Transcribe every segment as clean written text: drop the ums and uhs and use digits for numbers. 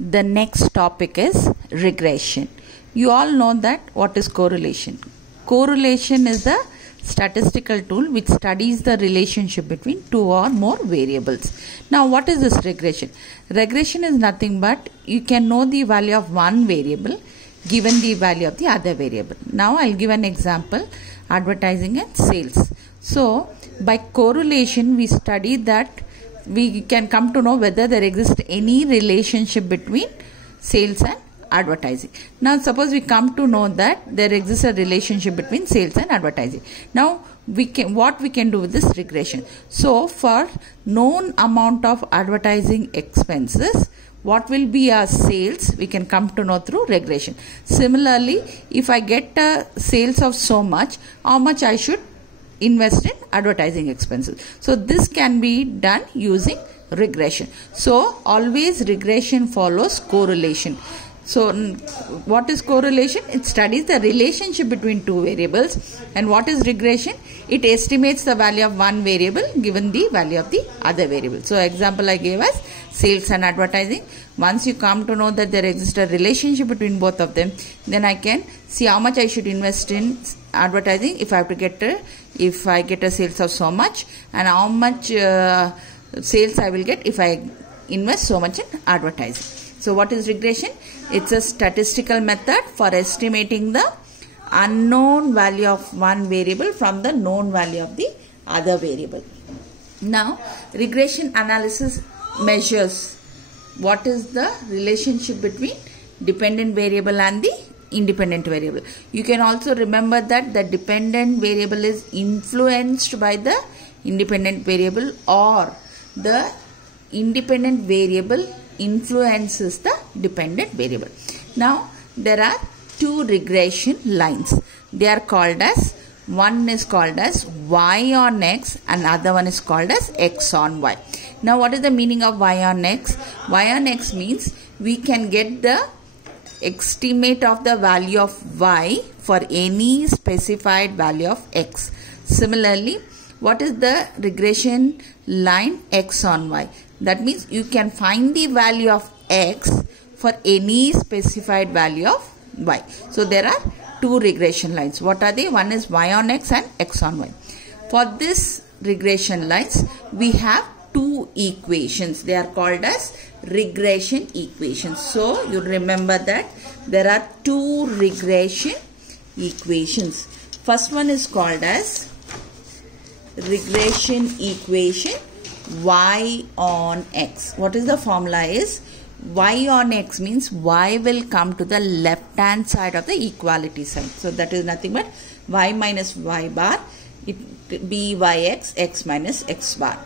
The next topic is regression. You all know that what is correlation. Correlation is a statistical tool which studies the relationship between two or more variables. Now what is this regression? Regression is nothing but you can know the value of one variable given the value of the other variable. Now I'll give an example, advertising and sales. So by correlation we study that we can come to know whether there exists any relationship between sales and advertising. Now suppose we come to know that there exists a relationship between sales and advertising. Now what we can do with this regression? So for known amount of advertising expenses, what will be our sales we can come to know through regression. Similarly, if I get a sales of so much, how much I should invest in advertising expenses. So this can be done using regression. So always regression follows correlation. So what is correlation? It studies the relationship between two variables. And what is regression? It estimates the value of one variable given the value of the other variable. So example I gave as sales and advertising. Once you come to know that there exists a relationship between both of them, then I can see how much I should invest in advertising if I get a sales of so much, and how much sales I will get if I invest so much in advertising. So what is regression? It's a statistical method for estimating the unknown value of one variable from the known value of the other variable. Now regression analysis measures what is the relationship between dependent variable and the independent variable. You can also remember that the dependent variable is influenced by the independent variable, or the independent variable influences the dependent variable. Now there are two regression lines. They are called as, one is called as y on x and other one is called as x on y. Now what is the meaning of y on x? Y on x means we can get the estimate of the value of y for any specified value of x. Similarly, what is the regression line x on y? That means you can find the value of x for any specified value of y. So there are two regression lines. What are they? One is y on x and x on y. For this regression lines, we have two equations. They are called as regression equations. So you remember that there are two regression equations. First one is called as regression equation y on x. What is the formula is? Y on x means y will come to the left hand side of the equality sign. So that is nothing but y minus y bar, it be yx, x minus x bar.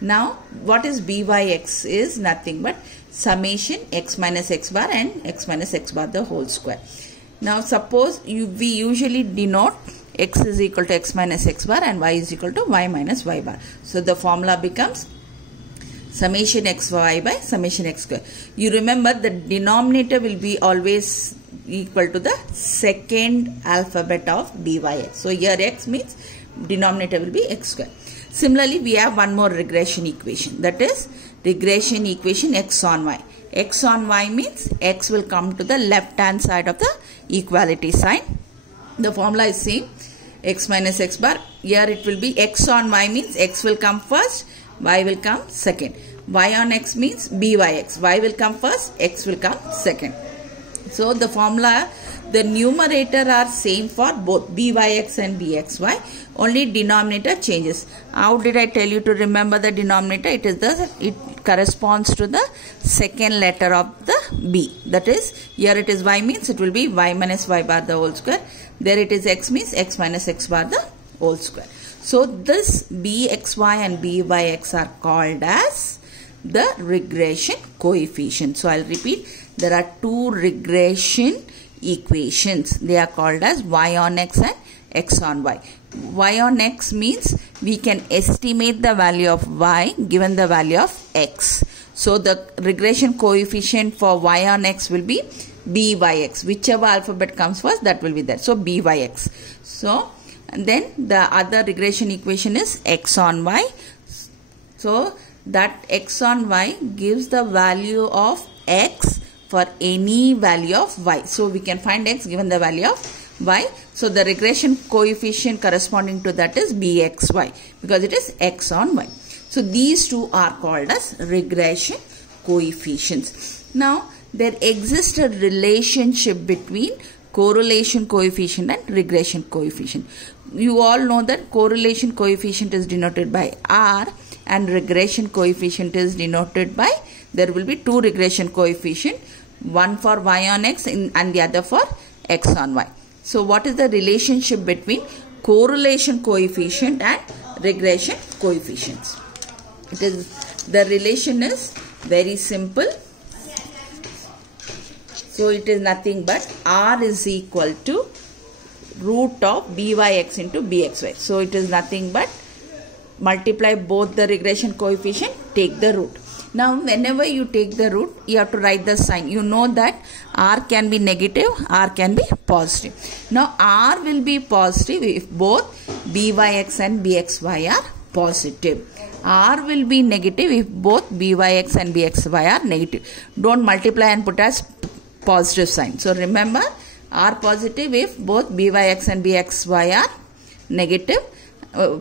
Now what is byx is nothing but summation x minus x bar and x minus x bar the whole square. Now suppose we usually denote x is equal to x minus x bar and y is equal to y minus y bar. So the formula becomes summation xy by summation x square. You remember the denominator will be always equal to the second alphabet of byx. So here x means denominator will be x square. Similarly, we have one more regression equation, that is regression equation x on y. X on y means x will come to the left hand side of the equality sign. The formula is same, x minus x bar. Here it will be x on y means x will come first, y will come second. Y on x means byx. Y will come first, x will come second. So the formula, the numerator are same for both byx and bxy. Only denominator changes. How did I tell you to remember the denominator? It corresponds to the second letter of the b. That is, here it is y means it will be y minus y bar the whole square. There it is x means x minus x bar the whole square. So this bxy and byx are called as the regression coefficient. So I'll repeat, there are two regression equations. They are called as y on x and x on y. Y on x means we can estimate the value of y given the value of x. So the regression coefficient for y on x will be byx. Whichever alphabet comes first, that will be there. So byx. So and then the other regression equation is x on y. So that x on y gives the value of x for any value of y. So we can find x given the value of y. So the regression coefficient corresponding to that is bxy because it is x on y. So these two are called as regression coefficients. Now there exists a relationship between correlation coefficient and regression coefficient. You all know that correlation coefficient is denoted by R and regression coefficient is denoted by, there will be two regression coefficient, one for y on x and the other for x on y. So what is the relationship between correlation coefficient and regression coefficients? The relation is very simple. So it is nothing but R is equal to root of byx into bxy. So it is nothing but multiply both the regression coefficient, take the root. Now whenever you take the root, you have to write the sign. You know that R can be negative, R can be positive. Now R will be positive if both byx and bxy are positive. R will be negative if both byx and bxy are negative. Don't multiply and put as positive sign. So remember, R positive if both byx and bxy are negative,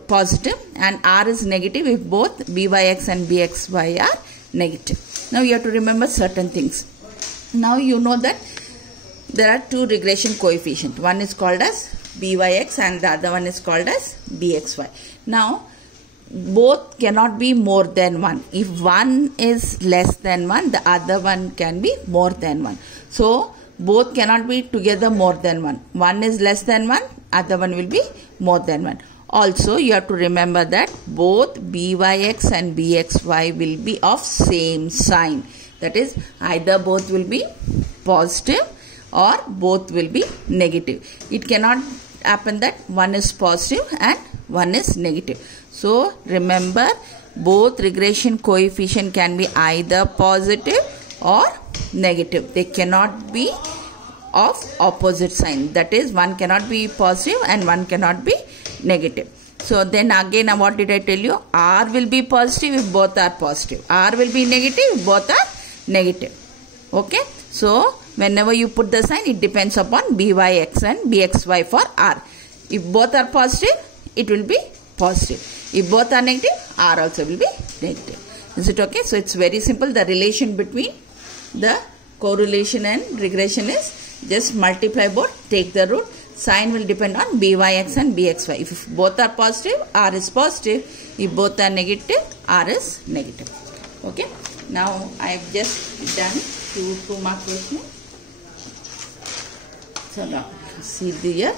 positive, and R is negative if both byx and bxy are negative. Now you have to remember certain things. Now you know that there are two regression coefficients. One is called as byx and the other one is called as bxy. Now both cannot be more than 1. If one is less than 1, the other one can be more than 1. So both cannot be together more than 1. One is less than 1, other one will be more than 1. Also you have to remember that both byx and bxy will be of same sign. That is, either both will be positive or both will be negative. It cannot happen that one is positive and one is negative. So remember, both regression coefficient can be either positive or negative. They cannot be of opposite sign. That is, one cannot be positive and one cannot be negative. So then again, what did I tell you? R will be positive if both are positive. R will be negative if both are negative. Okay. So whenever you put the sign, it depends upon byx and bxy for R. If both are positive, it will be positive. If both are negative, R also will be negative. Is it okay? So it's very simple. The relation between the correlation and regression is just multiply both, take the root. Sign will depend on byx and bxy. If both are positive, R is positive. If both are negative, R is negative. Okay. Now I have just done two mark question. So now see here.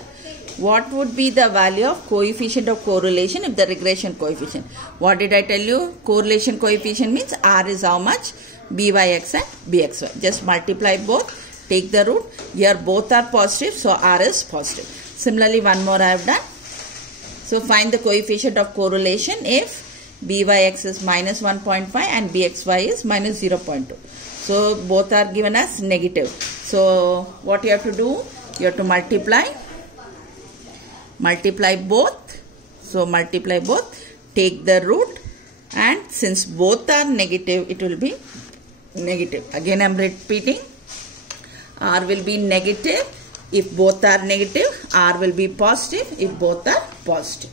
What would be the value of coefficient of correlation if the regression coefficient? What did I tell you? Correlation coefficient means R is how much? Byx and bxy. Just multiply both, take the root. Here both are positive, so R is positive. Similarly, one more I have done. So find the coefficient of correlation if byx is minus 1.5 and bxy is minus 0.2. So both are given as negative. So what you have to do? You have to multiply both. So multiply both, take the root, and since both are negative, it will be negative. Again I am repeating, R will be negative if both are negative, R will be positive if both are positive.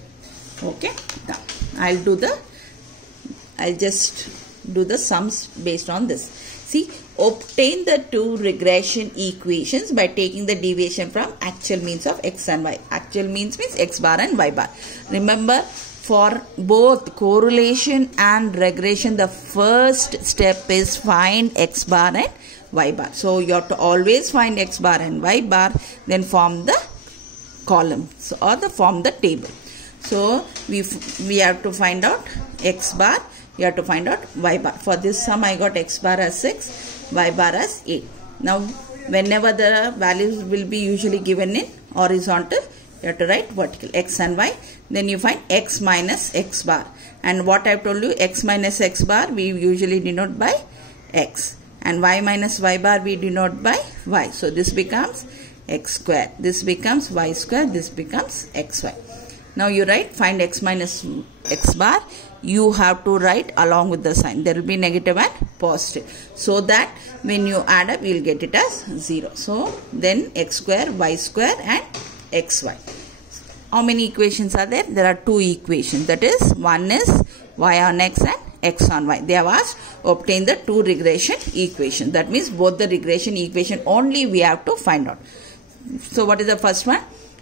Okay, now I'll just do the sums based on this. See, obtain the two regression equations by taking the deviation from actual means of x and y. Actual means x bar and y bar. Remember, for both correlation and regression, the first step is find x bar and y bar. So you have to always find x bar and y bar, then form the column or form the table. So we have to find out x bar. You have to find out y bar. For this sum, I got x bar as 6, y bar as 8. Now, whenever the values will be usually given in horizontal, you have to write vertical, x and y. Then you find x minus x bar. And what I have told you, x minus x bar, we usually denote by x. And y minus y bar, we denote by y. So, this becomes x square. This becomes y square. This becomes xy. Now, you write find x minus x bar. you have to write along with the sign. There will be negative and positive, so that when you add up, you will get it as 0. So then x square, y square and xy. How many equations are there? There are 2 equations. That is, one is y on x and x on y. They have asked obtain the 2 regression equations. That means both the regression equation only we have to find out. So what is the first one?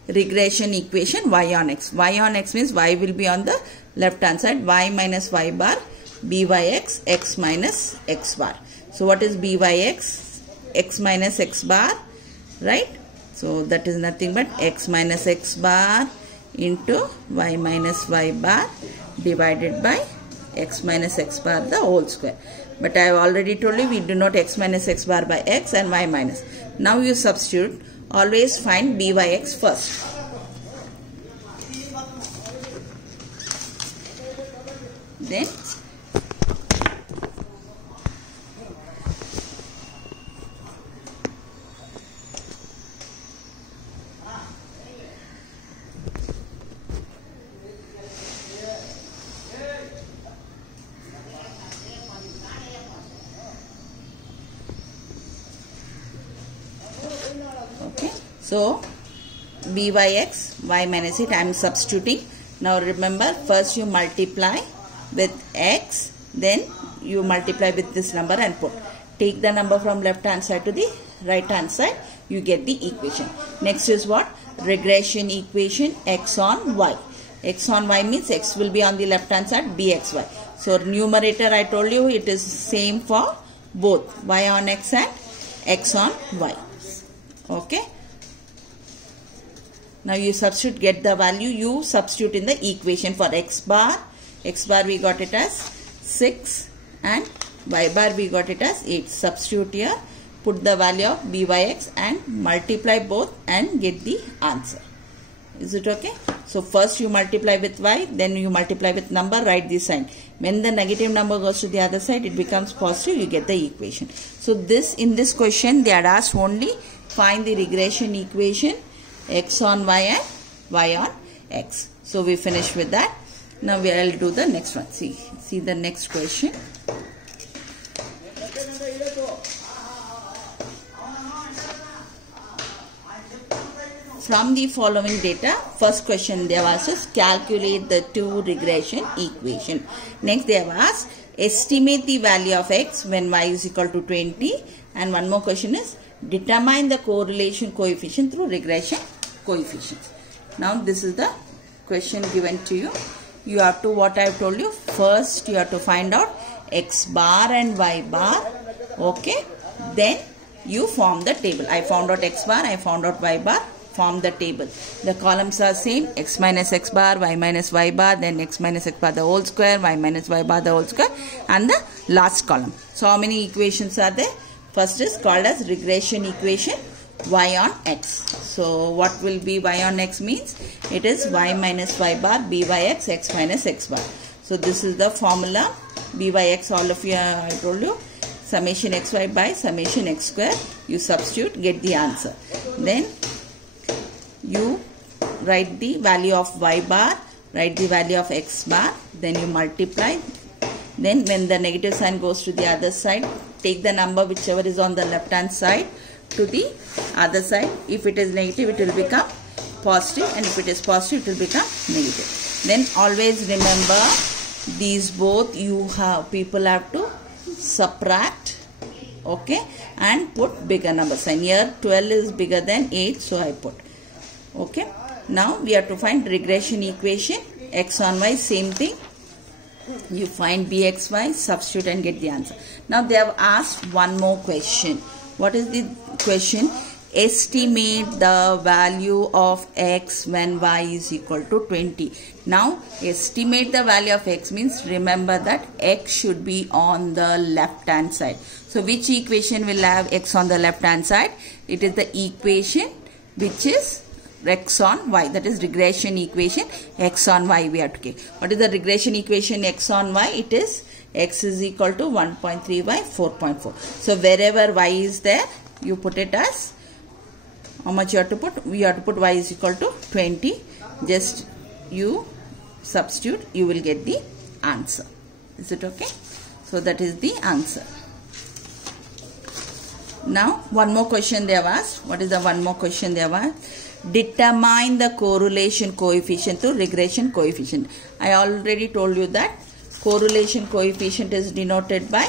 Regression equation y on x. Y on x means y will be on the left hand side. Y minus y bar byx, x minus x bar. So what is byx? X minus x bar, right? So that is nothing but x minus x bar into y minus y bar divided by x minus x bar the whole square. But I have already told you we do not x minus x bar by x and y minus. Now you substitute. Always find byx first. Then so byx, y minus it, I am substituting. Now remember, first you multiply with x, then you multiply with this number and put. Take the number from left hand side to the right hand side, you get the equation. Next is what? Regression equation x on y. X on y means x will be on the left hand side, bxy. So numerator I told you it is same for both y on x and x on y. Okay. Now you substitute, get the value, you substitute in the equation for x bar. X bar we got it as 6 and y bar we got it as 8. Substitute here, put the value of byx and multiply both and get the answer. Is it okay? So first you multiply with y, then you multiply with number, write this sign. When the negative number goes to the other side, it becomes positive, you get the equation. So this, in this question they had asked only find the regression equation x on y and y on x. So we finish with that. Now we will do the next one. See the next question. From the following data, first question they have asked us calculate the 2 regression equation. Next they have asked estimate the value of x when y is equal to 20, and one more question is determine the correlation coefficient through regression coefficients. Now this is the question given to you. You have to, what I have told you, first you have to find out x bar and y bar. Okay, then you form the table. I found out x bar, I found out y bar, form the table. The columns are same, x minus x bar, y minus y bar, then x minus x bar the whole square, y minus y bar the whole square, and the last column. So how many equations are there? First is called as regression equation y on x. So what will be y on x means? It is y minus y bar byx, x minus x bar. So this is the formula. Byx, all of you, I told you, summation xy by summation x square. You substitute, get the answer. Then you write the value of y bar, write the value of x bar, then you multiply. Then when the negative sign goes to the other side, take the number whichever is on the left hand side to the other side. If it is negative, it will become positive, and if it is positive, it will become negative. Then always remember these both people have to subtract, okay, and put bigger number sign. Here 12 is bigger than 8, so I put. Okay. Now we have to find regression equation x on y, same thing. You find bxy, substitute and get the answer. Now they have asked one more question. What is the question? Estimate the value of x when y is equal to 20. Now estimate the value of x means remember that x should be on the left hand side. So which equation will have x on the left hand side? It is the equation which is x on y, that is regression equation x on y we have to get. What is the regression equation x on y? It is x is equal to 1.3 by 4.4. So wherever y is there, you put it as, how much you have to put? We have to put y is equal to 20. Just you substitute, you will get the answer. Is it okay? So that is the answer. Now one more question they have asked. What is the one more question they have asked? Determine the correlation coefficient to regression coefficient. I already told you that correlation coefficient is denoted by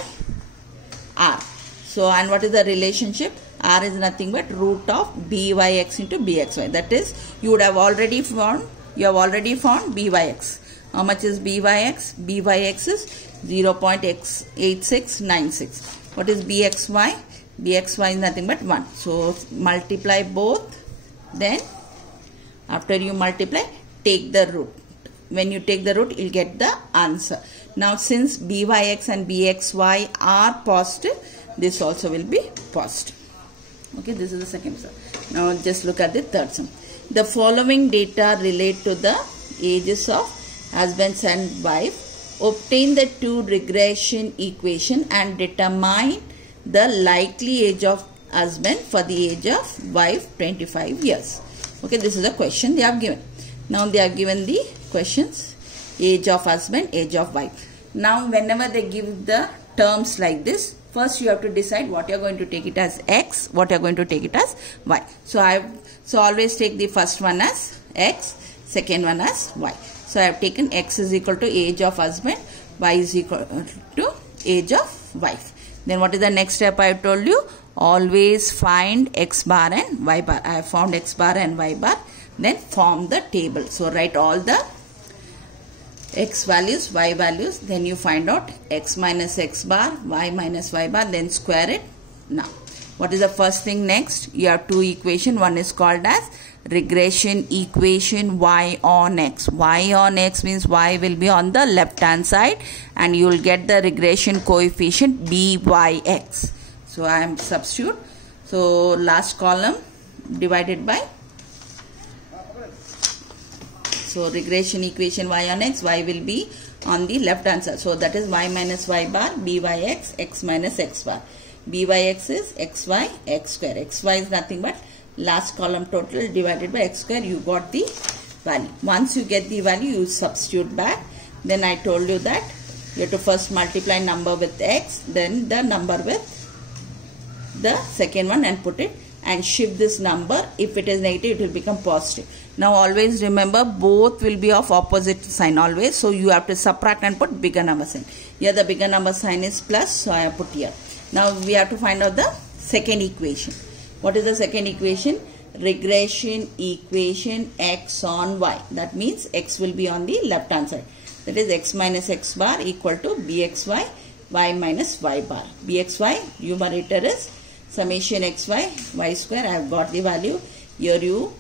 R. So, and what is the relationship? R is nothing but root of byx into bxy. That is, you would have already found, byx. How much is byx? Byx is 0.8696. What is bxy? Bxy is nothing but 1. So, multiply both. Then, after you multiply, take the root. When you take the root, you will get the answer. Now, since byx and bxy are positive, this also will be positive. Okay, this is the second sum. Now, just look at the third sum. The following data relate to the ages of husbands and wife. Obtain the two regression equation and determine the likely age of husband for the age of wife 25 years. Okay, this is a question they have given. Now, they have given the questions, age of husband, age of wife. Now, whenever they give the terms like this, first you have to decide what you are going to take it as x, what you are going to take it as y. So, always take the first one as x, second one as y. So, I have taken x is equal to age of husband, y is equal to age of wife. Then what is the next step I have told you? Always find x bar and y bar. I have found x bar and y bar. Then form the table. So, write all the x values, y values. Then you find out x minus x bar, y minus y bar. Then square it. Now, what is the first thing next? You have two equations. One is called as regression equation y on x. Y on x means y will be on the left hand side and you will get the regression coefficient byx. So, I am substitute. So, last column divided by. So, regression equation y on x, y will be on the left hand side. So, that is y minus y bar, byx, x minus x bar. Byx is xy, x square. Xy is nothing but last column total divided by x square. You got the value. Once you get the value, you substitute back. Then I told you that you have to first multiply number with x, then the number with the second one and put it and shift this number. If it is negative, it will become positive. Now, always remember both will be of opposite sign always. So, you have to subtract and put bigger number sign. Here the bigger number sign is plus. So, I have put here. Now, we have to find out the second equation. What is the second equation? Regression equation x on y. That means x will be on the left hand side. That is x minus x bar equal to bxy, y minus y bar. Bxy, numerator is summation xy, y square. I have got the value. Here you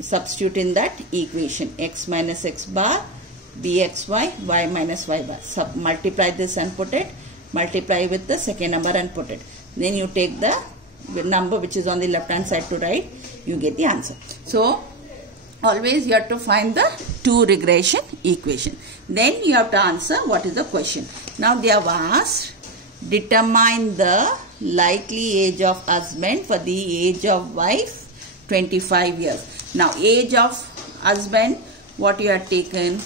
substitute in that equation. X minus x bar, bxy, y minus y bar. Multiply this and put it. Multiply with the second number and put it. Then you take the number which is on the left hand side to right. You get the answer. So, always you have to find the two regression equation. Then you have to answer what is the question. Now, they have asked determine the likely age of husband for the age of wife 25 years. Now, age of husband, what you have taken?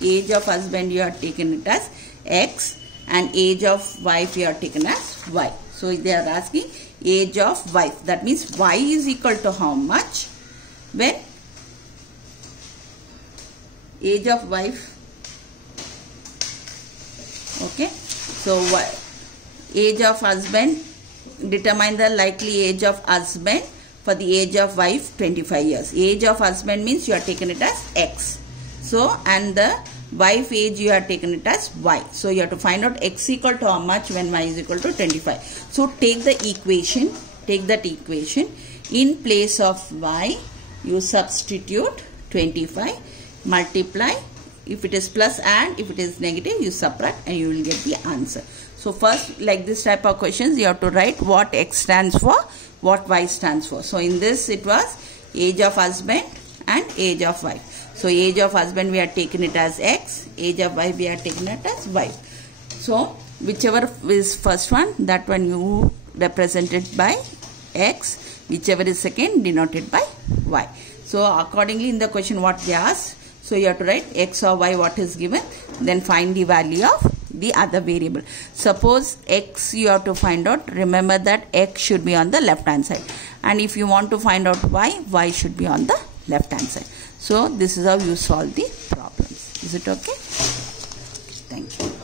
Age of husband you have taken it as x and age of wife you have taken as y. So, they are asking age of wife. That means y is equal to how much? When age of wife. Okay. So, age of husband, determine the likely age of husband for the age of wife 25 years. Age of husband means you are taken it as x. So, and the wife age you are taken it as y. So, you have to find out x equal to how much when y is equal to 25. So, take the equation, take that equation. In place of y, you substitute 25, multiply. If it is plus and if it is negative, you subtract and you will get the answer. So, first like this type of questions, you have to write what x stands for, what y stands for. So, in this it was age of husband and age of wife. So, age of husband we are taken it as x, age of wife we are taken it as y. So, whichever is first one, that one you represent it by x, whichever is second denoted by y. So, accordingly in the question what they asked, so you have to write x or y what is given, then find the value of the other variable. Suppose x you have to find out. Remember that x should be on the left hand side, and if you want to find out y should be on the left hand side. So this is how you solve the problems. Is it okay? Thank you.